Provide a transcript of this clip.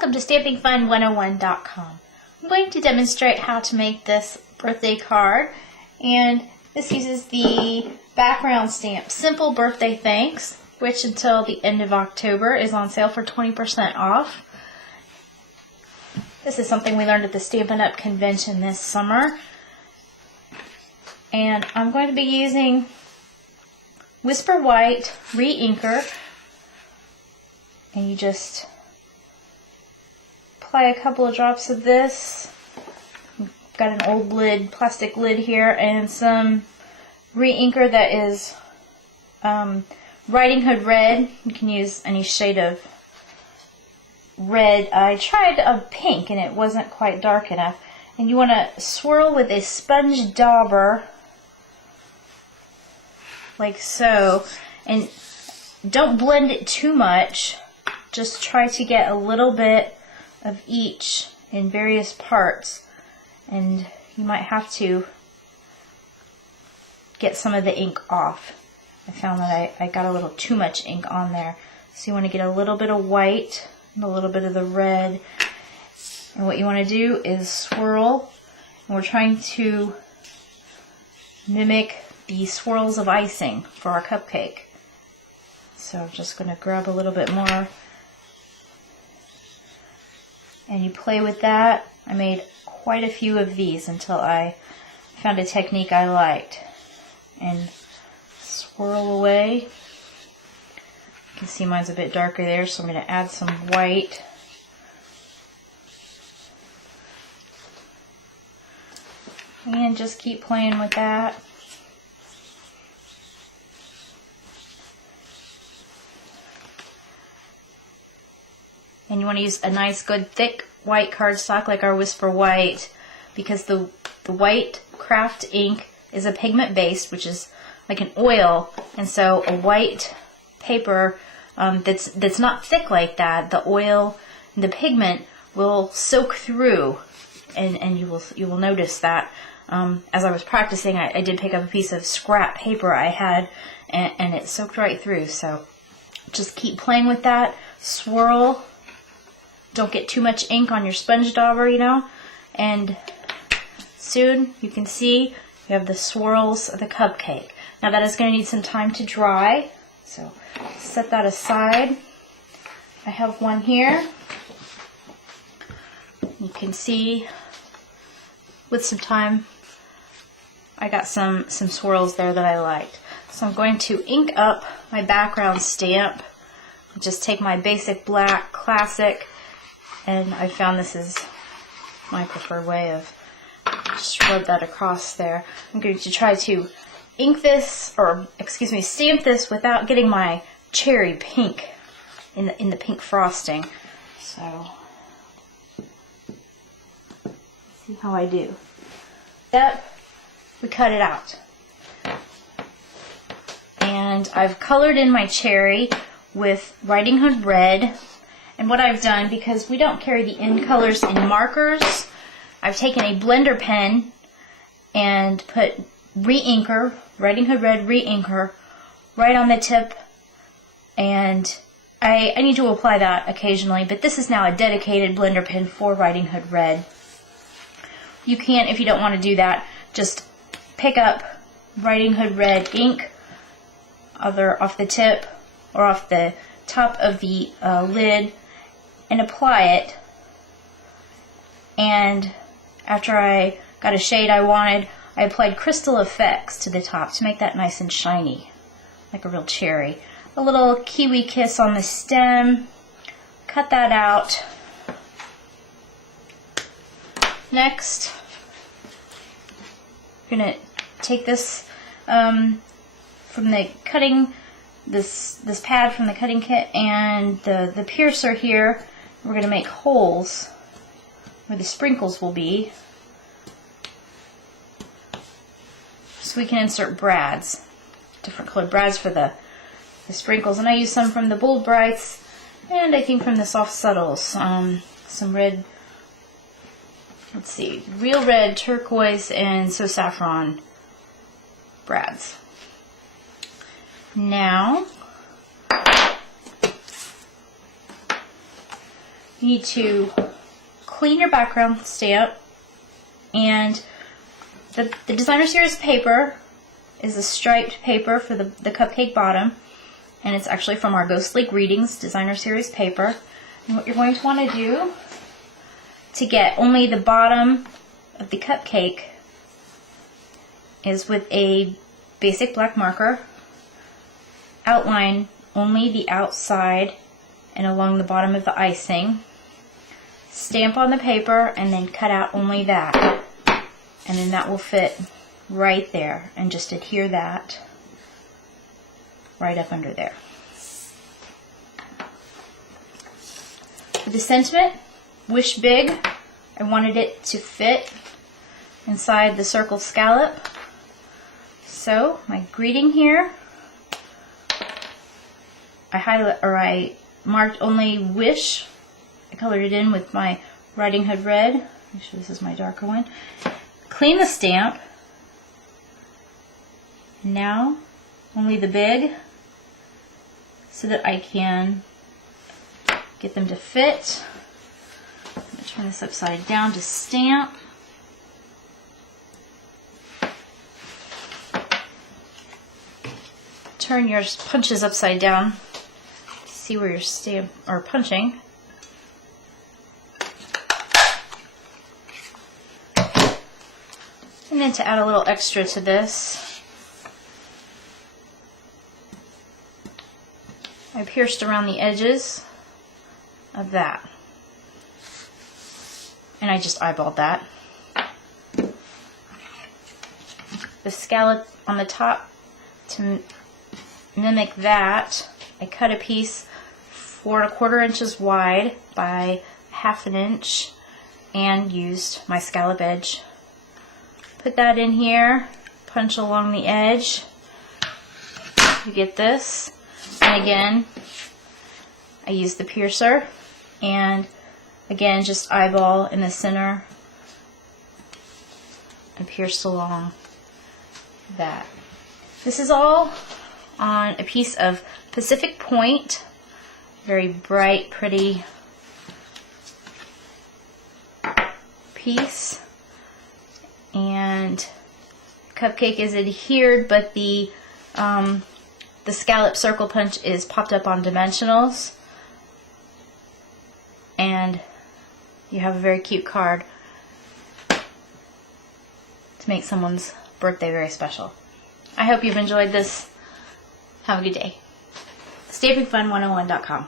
Welcome to StampingFun101.com. I'm going to demonstrate how to make this birthday card, and this uses the background stamp Simple Birthday Thanks, which until the end of October is on sale for 20% off. This is something we learned at the Stampin Up convention this summer. And I'm going to be using Whisper White re-inker, and you just apply a couple of drops of this. Got an old lid, plastic lid here, and some re-inker that is Riding Hood Red. You can use any shade of red. I tried a pink and it wasn't quite dark enough. And you want to swirl with a sponge dauber like so, and don't blend it too much. Just try to get a little bit of each in various parts, and you might have to get some of the ink off. I found that I got a little too much ink on there, so you want to get a little bit of white and a little bit of the red, and what you want to do is swirl, and we're trying to mimic the swirls of icing for our cupcake. So I'm just going to grab a little bit more, and you play with that. I made quite a few of these until I found a technique I liked. And swirl away. You can see mine's a bit darker there, so I'm going to add some white. And just keep playing with that. And you want to use a nice, good, thick white cardstock like our Whisper White, because the white craft ink is a pigment based, which is like an oil, and so a white paper that's not thick like that, the oil and the pigment will soak through, and you will notice that. As I was practicing, I did pick up a piece of scrap paper I had, and it soaked right through. So just keep playing with that, swirl. Don't get too much ink on your sponge dauber, and soon you can see you have the swirls of the cupcake. Now that is going to need some time to dry, so set that aside. I have one here. You can see with some time I got some swirls there that I liked. So I'm going to ink up my background stamp. Just take my basic black classic, and I found this is my preferred way of just rub that across there. I'm going to try to ink this, or excuse me, stamp this without getting my cherry pink in the pink frosting. So see how I do. Yep, we cut it out. And I've colored in my cherry with Riding Hood Red. And what I've done, because we don't carry the end colors in markers, I've taken a blender pen and put re-inker, Riding Hood Red re-inker, right on the tip. And I need to apply that occasionally, but this is now a dedicated blender pen for Riding Hood Red. You can, if you don't want to do that, just pick up Riding Hood Red ink, either off the tip or off the top of the lid, and apply it. And after I got a shade I wanted, I applied Crystal Effects to the top to make that nice and shiny, like a real cherry. A little kiwi kiss on the stem. Cut that out. Next, I'm going to take this from the cutting, this pad from the cutting kit, and the piercer here. We're going to make holes where the sprinkles will be, so we can insert brads, different colored brads for the sprinkles. And I use some from the Bold Brights, and I think from the Soft Subtles. Some red, let's see, Real Red, Turquoise, and So Saffron brads. Now you need to clean your background stamp, and the Designer Series paper is a striped paper for the cupcake bottom, and it's actually from our Ghostly Greetings Designer Series paper. And what you're going to want to do to get only the bottom of the cupcake is with a basic black marker, outline only the outside and along the bottom of the icing, stamp on the paper, and then cut out only that. And then that will fit right there, and just adhere that right up under there. For the sentiment, wish big. I wanted it to fit inside the circle scallop. So my greeting here, I marked only wish. I colored it in with my Riding Hood red. Actually, this is my darker one. Clean the stamp. Now only the big, so that I can get them to fit. I'm going to turn this upside down to stamp. Turn your punches upside down. See where you're stamp or punching. And then to add a little extra to this, I pierced around the edges of that. And I just eyeballed that. The scallop on the top, to mimic that, I cut a piece 4 1/4 inches wide by 1/2 inch and used my scallop edge. Put that in here, punch along the edge. You get this. And again, I use the piercer, and again just eyeball in the center and pierce along that. This is all on a piece of Pacific Point, very bright, pretty piece. And cupcake is adhered, but the scallop circle punch is popped up on dimensionals, and you have a very cute card to make someone's birthday very special. I hope you've enjoyed this. Have a good day. StampingFun101.com